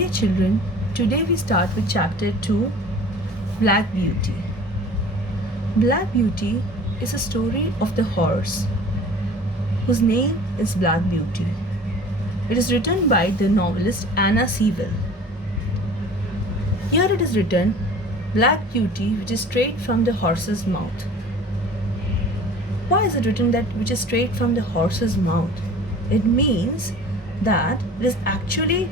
Dear children, today we start with chapter 2, Black Beauty. Black Beauty is a story of the horse whose name is Black Beauty. It is written by the novelist Anna Sewell. Here it is written, Black Beauty, which is straight from the horse's mouth. Why is it written that which is straight from the horse's mouth? It means that it is actually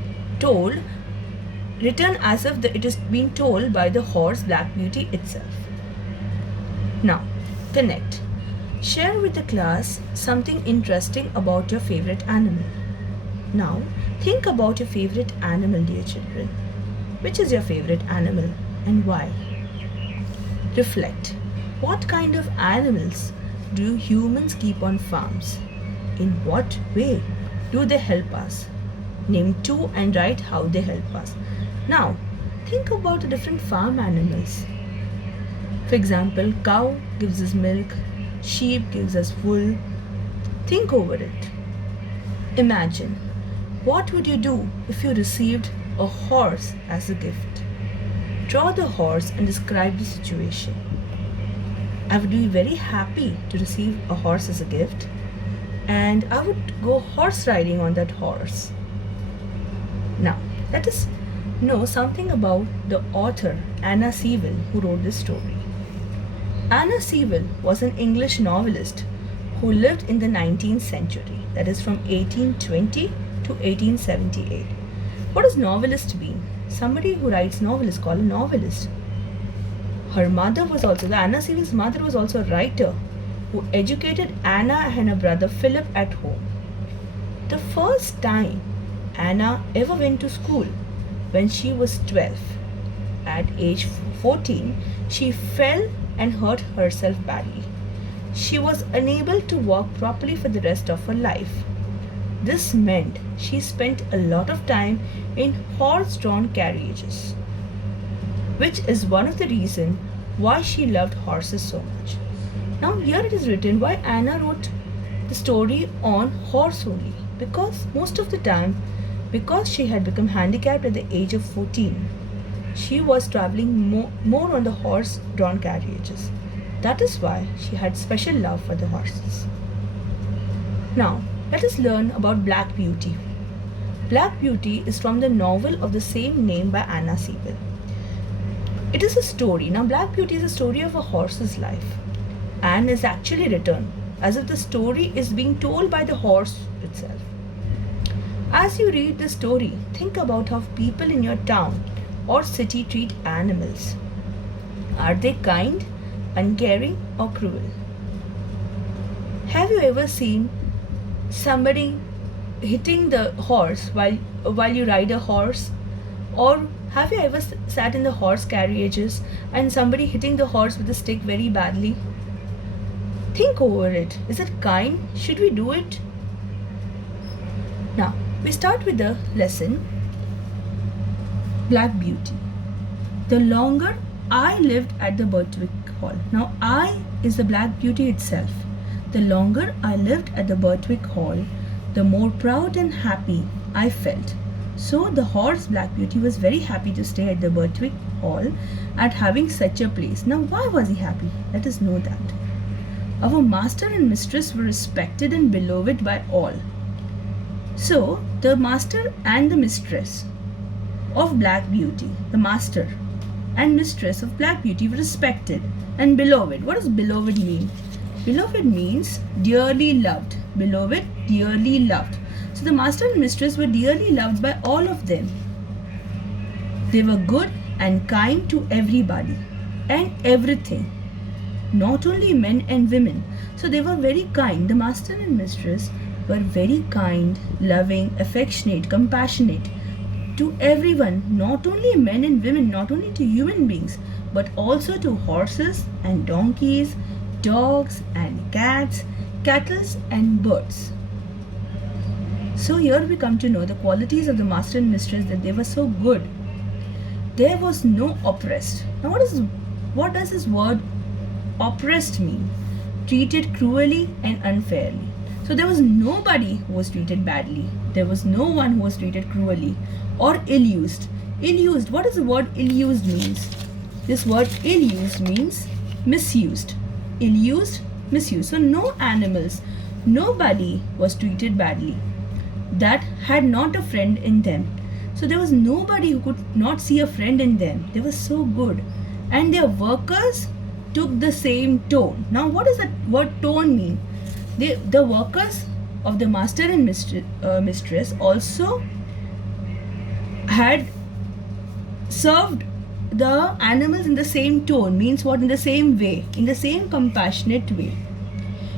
written as if it is being told by the horse Black Beauty itself. Now, connect. Share with the class something interesting about your favorite animal. Now, think about your favorite animal, dear children. Which is your favorite animal and why? Reflect. What kind of animals do humans keep on farms? In what way do they help us? Name 2 and write how they help us. Now, think about the different farm animals. For example, cow gives us milk, sheep gives us wool. Think over it. Imagine, what would you do if you received a horse as a gift? Draw the horse and describe the situation. I would be very happy to receive a horse as a gift, and I would go horse riding on that horse. Now, let us know something about the author Anna Sewell who wrote this story. Anna Sewell was an English novelist who lived in the 19th century, that is from 1820 to 1878. What does novelist mean? Somebody who writes novel is called a novelist. Her mother was also, Anna Sewell's mother was also a writer who educated Anna and her brother Philip at home. The first time Anna ever went to school when she was 12. At age 14, she fell and hurt herself badly. She was unable to walk properly for the rest of her life. This meant she spent a lot of time in horse-drawn carriages, which is one of the reasons why she loved horses so much. Now here it is written why Anna wrote the story on horse only, because most of the time, because she had become handicapped at the age of 14, she was traveling more on the horse-drawn carriages. That is why she had special love for the horses. Now, let us learn about Black Beauty. Black Beauty is from the novel of the same name by Anna Sewell. It is a story. Now, Black Beauty is a story of a horse's life and is actually written as if the story is being told by the horse itself. As you read the story, think about how people in your town or city treat animals. Are they kind, uncaring, or cruel? Have you ever seen somebody hitting the horse while you ride a horse? Or have you ever sat in the horse carriages and somebody hitting the horse with a stick very badly? Think over it. Is it kind? Should we do it? Now, we start with the lesson, Black Beauty. The longer I lived at the Birtwick Hall. Now, I is the Black Beauty itself. The longer I lived at the Birtwick Hall, the more proud and happy I felt. So the horse Black Beauty was very happy to stay at the Birtwick Hall at having such a place. Now, why was he happy? Let us know that. Our master and mistress were respected and beloved by all. So, the master and the mistress of Black Beauty, the master and mistress of Black Beauty were respected and beloved. What does beloved mean? Beloved means dearly loved. Beloved, dearly loved. So the master and mistress were dearly loved by all of them. They were good and kind to everybody and everything. Not only men and women. So they were very kind. The master and mistress were very kind, loving, affectionate, compassionate to everyone, not only men and women, not only to human beings, but also to horses and donkeys, dogs and cats, cattle and birds. So here we come to know the qualities of the master and mistress, that they were so good. There was no oppressed. Now what does this word oppressed mean? Treated cruelly and unfairly. So there was nobody who was treated badly. There was no one who was treated cruelly or ill-used. Ill-used, what does the word ill-used means? This word ill-used means misused. Ill-used, misused. So no animals, nobody was treated badly that had not a friend in them. So there was nobody who could not see a friend in them. They were so good. And their workers took the same tone. Now what does that word tone mean? The workers of the master and mistress also had served the animals in the same tone. Means what? In the same way, in the same compassionate way.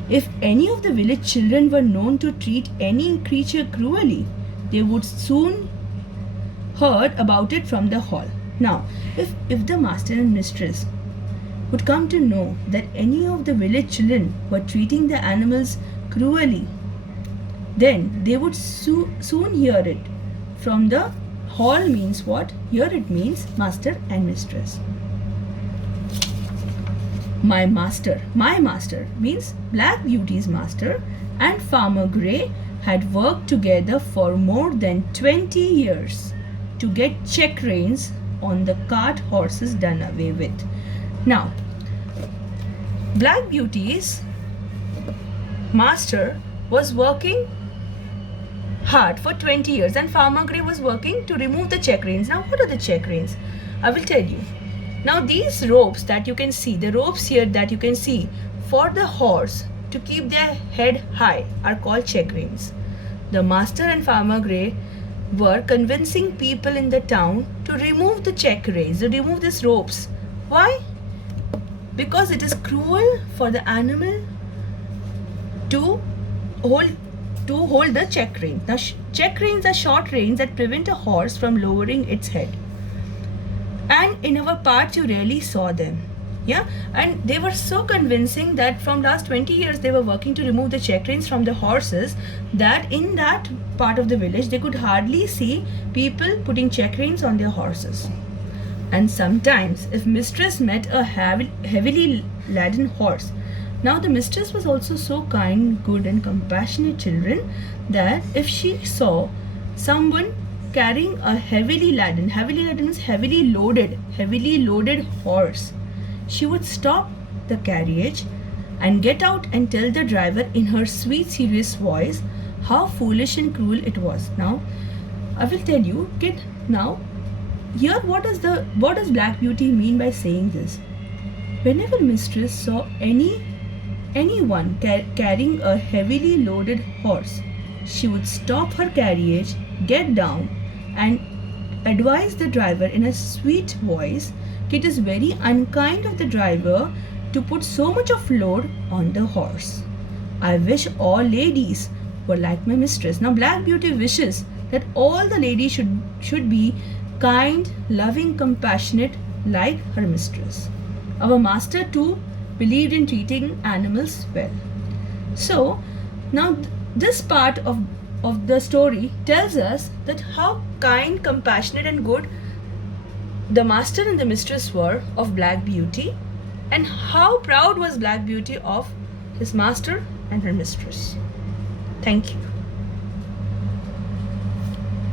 If any of the village children were known to treat any creature cruelly, they would soon heard about it from the hall. Now, if the master and mistress would come to know that any of the village children were treating the animals cruelly, then they would soon hear it from the hall. Means what? Here it means master and mistress. My master means Black Beauty's master and Farmer Grey had worked together for more than 20 years to get check reins on the cart horses done away with. Now, Black Beauty's master was working hard for 20 years and Farmer Grey was working to remove the check reins. Now, what are the check reins? I will tell you. Now, these ropes that you can see, the ropes here that you can see for the horse to keep their head high are called check reins. The master and Farmer Grey were convincing people in the town to remove the check reins, to remove these ropes. Why? Because it is cruel for the animal to hold the check reins. Now, check reins are short reins that prevent a horse from lowering its head. And in our parts, you rarely saw them. Yeah, and they were so convincing that from last 20 years they were working to remove the check reins from the horses, that in that part of the village they could hardly see people putting check reins on their horses. And sometimes if mistress met a heavily laden horse, now the mistress was also so kind, good and compassionate children that if she saw someone carrying a heavily laden means heavily loaded horse, she would stop the carriage and get out and tell the driver in her sweet, serious voice how foolish and cruel it was. Now, I will tell you, kid. Now, here what does Black Beauty mean by saying this? Whenever mistress saw anyone carrying a heavily loaded horse, she would stop her carriage, get down, and advise the driver in a sweet voice. It is very unkind of the driver to put so much of load on the horse. I wish all ladies were like my mistress. Now, Black Beauty wishes that all the ladies should be kind, loving, compassionate like her mistress. Our master too believed in treating animals well. So, now this part of the story tells us that how kind, compassionate and good the master and the mistress were of Black Beauty, and how proud was Black Beauty of his master and her mistress. Thank you.